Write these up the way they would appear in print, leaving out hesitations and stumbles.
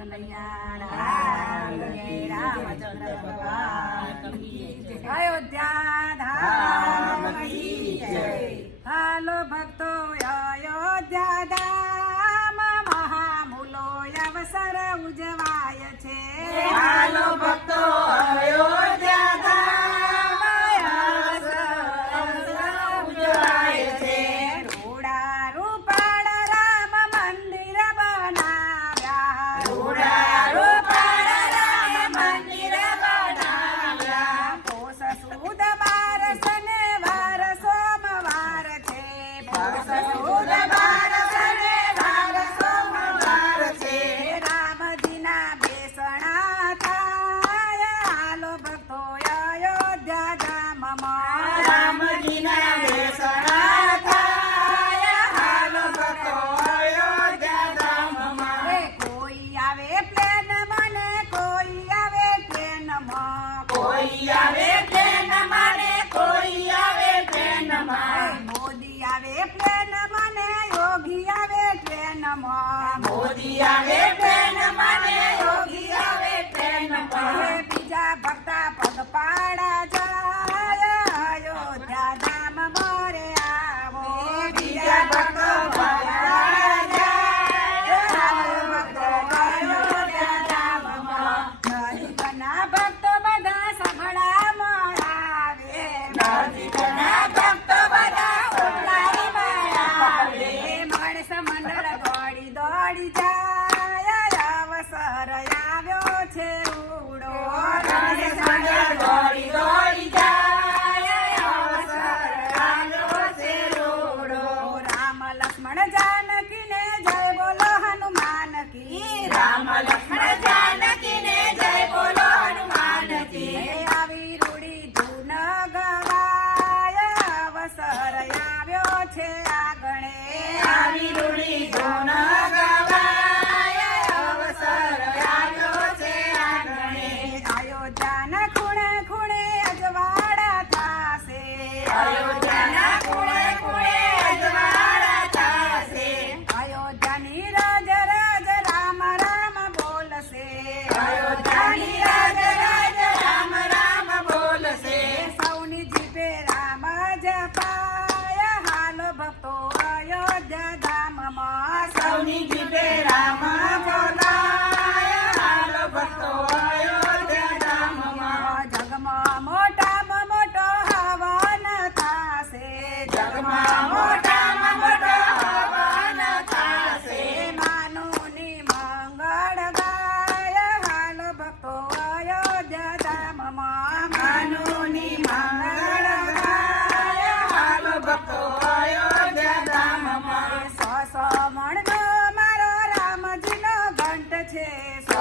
કનૈયા લાલ કી રામચંદ્ર ભગવાન કી જય. અયોધ્યા ધામ કી જય. હાલો ભક્તો અયોધ્યા ધામ મહામૂલો અવસર ઉજવાય છે. હાલો ભક્તો અયોધ્યા ધામ ઉજવાય છે. રૂડા રૂપાળ રામ મંદિર બનાવ્યા. રૂડા રૂપાળ રામ મંદિર બનાવ્યા. પોષ સુદ બાર શનિવાર સોમવાર છે. પોષ સુદ બાર શનિવાર સોમવાર છે. રામજીના બેસણા થાય. હાલો ભક્તો અયોધ્યા ધામમાં. રામજીના બેસણા થાય. હાલો ભક્તો અયોધ્યા ધામમાં. એ કોઈ આવે પ્લેન મને કોઈ આવે ટ્રેનમાં. કોઈ આવે ટ્રેનમાં ને કોઈ આવે ટ્રેનમાં. મોદી આવે પ્લેન મને યોગી આવે ટ્રેનમાં. મોદી આવે ટ્રેનમાં ને યોગી આવે ટ્રેનમાં. બીજા ભક્તા પગપાળા જાય. અયોધ્યા ધામ મોરે આવો. બીજા ભક્તો પગપાળા જાય. હાલો ભક્તો અયોધ્યા ધામમાં. નજીકના ભક્તો બધા સભળામાં આવે. નજીકના ભક્તો બધા ઓટલાઈમાં આવે. માણસ મંડળ દોડી દોડી જાય. અવસર આવ્યો છે ઉડો. ગણેશ મંડળ દોડી દોડી જાય. અવસર આવ્યો છે રૂડો. રામ લક્ષ્મણ જાનકીને જય બોલો હનુમાન કી. રામ લક્ષ્મણ જાનકીને જય બોલો હનુમાનજી. આવી રૂડી ધૂન ગવાય. અવસર આવ્યો છે આગણે. આવી રૂડી ધૂન ગવાય. અવસર આવ્યો છે આંગણે. અયોધ્યાના ખૂણે ખૂણે અજવાળા થાશે. અયોધ્યાના ખૂણે ખૂણે અજવાળા થાશે. અયોધ્યાની રાજ રાજ રામ રામ બોલશે. અયોધ્યાની રાજ રાજ રામ રામ બોલશે. સૌની જીભે રામ જપાય. હાલો ભક્તો અયોધ્યા ધામમાં. સૌની જીભે રામ બોલાય. હાલો ભક્તો અયોધ્યા ધામમાં. જગમાં મોટામાં મોટો હવન થાશે. જગમાં મોટામાં મોટો હવન થાશે. માનુની મંગળ ગાય. હાલો ભક્તો અયોધ્યા ધામમાં. માનુની મંગળ ગાય. હાલો ભક્તો અયોધ્યા ધામમાં. સો મણનો મારો રામજીનો ઘંટ છે. સો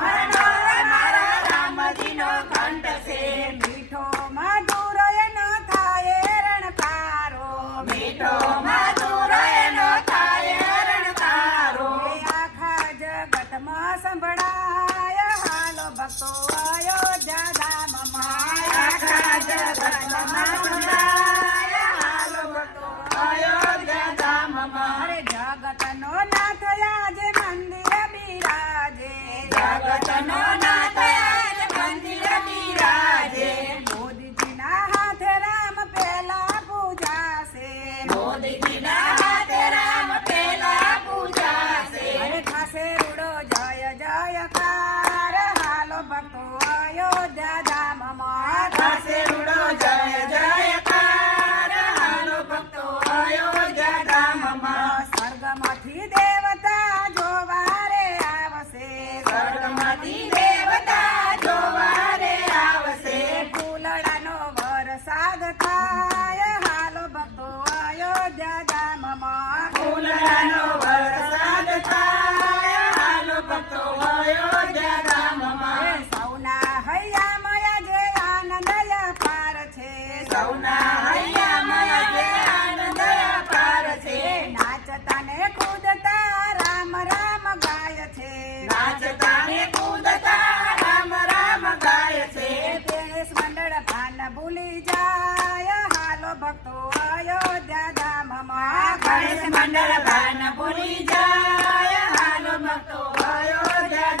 મણનો મારા રામજીનો ઘંટ છે. મીઠો મધુર એનો થાય રણકારો. મીઠો મધુર એનો થાય રણકારો. આખા જગતમાં સંભળાય. હાલો ભક્તો અયોધ્યા ધામમાં. આખા જગતમાં સંભળાય. હાલો ભક્તો અયોધ્યા ધામમાં. અરે જગતનો નાથ આજે મંદિર બિરાજે. જગતનો નાથ આજ મંદિર બિરાજે. મોદીજીના હાથે રામ પેલા પૂજાશે. મોદીજીના હાથે રામ પેલા પૂજાશે. અરે થાશે રૂડો જય જયકાર. હાલો ભક્તો અયોધ્યા ધામમાં. થાશે રૂડો જય જયકાર. હાલો ભક્તો અયોધ્યા ધામમાં. સ્વર્ગમાંથી દેવતા જોવા રે આવશે. સ્વર્ગમાંથી દેવતા જોવા રે આવશે. ફૂલડાનો વરસાદ થાય. હાલો ભક્તો અયોધ્યા ધામમાં. ફૂલડાનો વરસાદ થાય. હાલો ભક્તો અયોધ્યા ધામમાં. સૌના હૈયામાં જે આનંદ અપાર છે. સૌના હૈયામાં જે આનંદ અપાર છે. નાચતા ને કૂદતા રામ રામ ગાય છે. નાચતા ને કૂદતા રામ રામ ગાય છે. ગણેશ મંડળ ભાન ભૂલી જાય. હાલો ભક્તો અયોધ્યા ધામમાં. ગણેશ મંડળ ભાન ભૂલી જાય. હાલો ભક્તો અયોધ્યા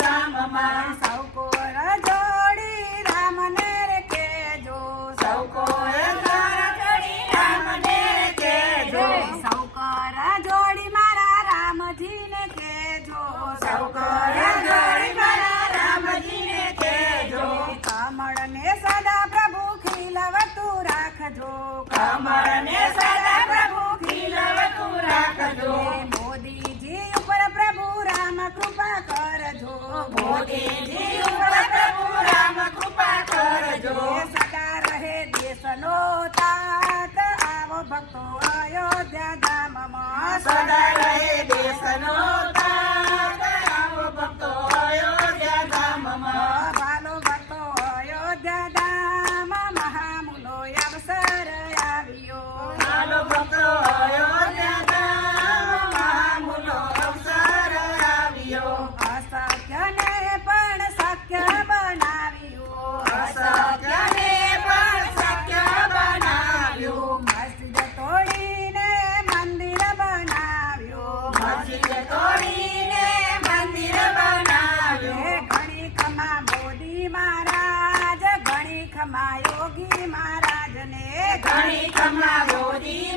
ધામમાં સૌ કોર જોડી રામને રે કેજો સૌ કોઈ કર જોડી રામને કહેજો સૌ કર જોડી મારા રામજીને કેજો સૌ કર જોડી મારા રામજીને કહેજો કમળને સદા પ્રભુ ખીલવતું રાખજો કમળને સદા પ્રભુ ખીલવતું રાખજો મોદીજી ઉપર પ્રભુ રામ કૃપા કરજો મોદીજી ઉપર પ્રભુ રામ કૃપા કરજો સદા રહે દેશનો તાત આવો ભક્તો અયોધ્યા ધામમાં સદા રહે દેશનો તાત આવો ભક્તો અયોધ્યા ધામમાં ભાલો ભક્તો અયોધ્યા ધામ મહામુલો અવસર આવ્યો ચાલો ભક્તો અયોધ્યા ધામ મહામૂલો અવસર આવ્યો અશક્યને પણ શક્ય બનાવ્યું અશક્યને પણ શક્ય બનાવ્યું મસ્જિદ તોડીને મંદિર બનાવ્યું મસ્જિદ તોડીને મંદિર બનાવ્યું ઘણી ખમા મોદી મહારાજ ઘણી ખમા યોગી મહારાજને ઘણી ખમા મોદી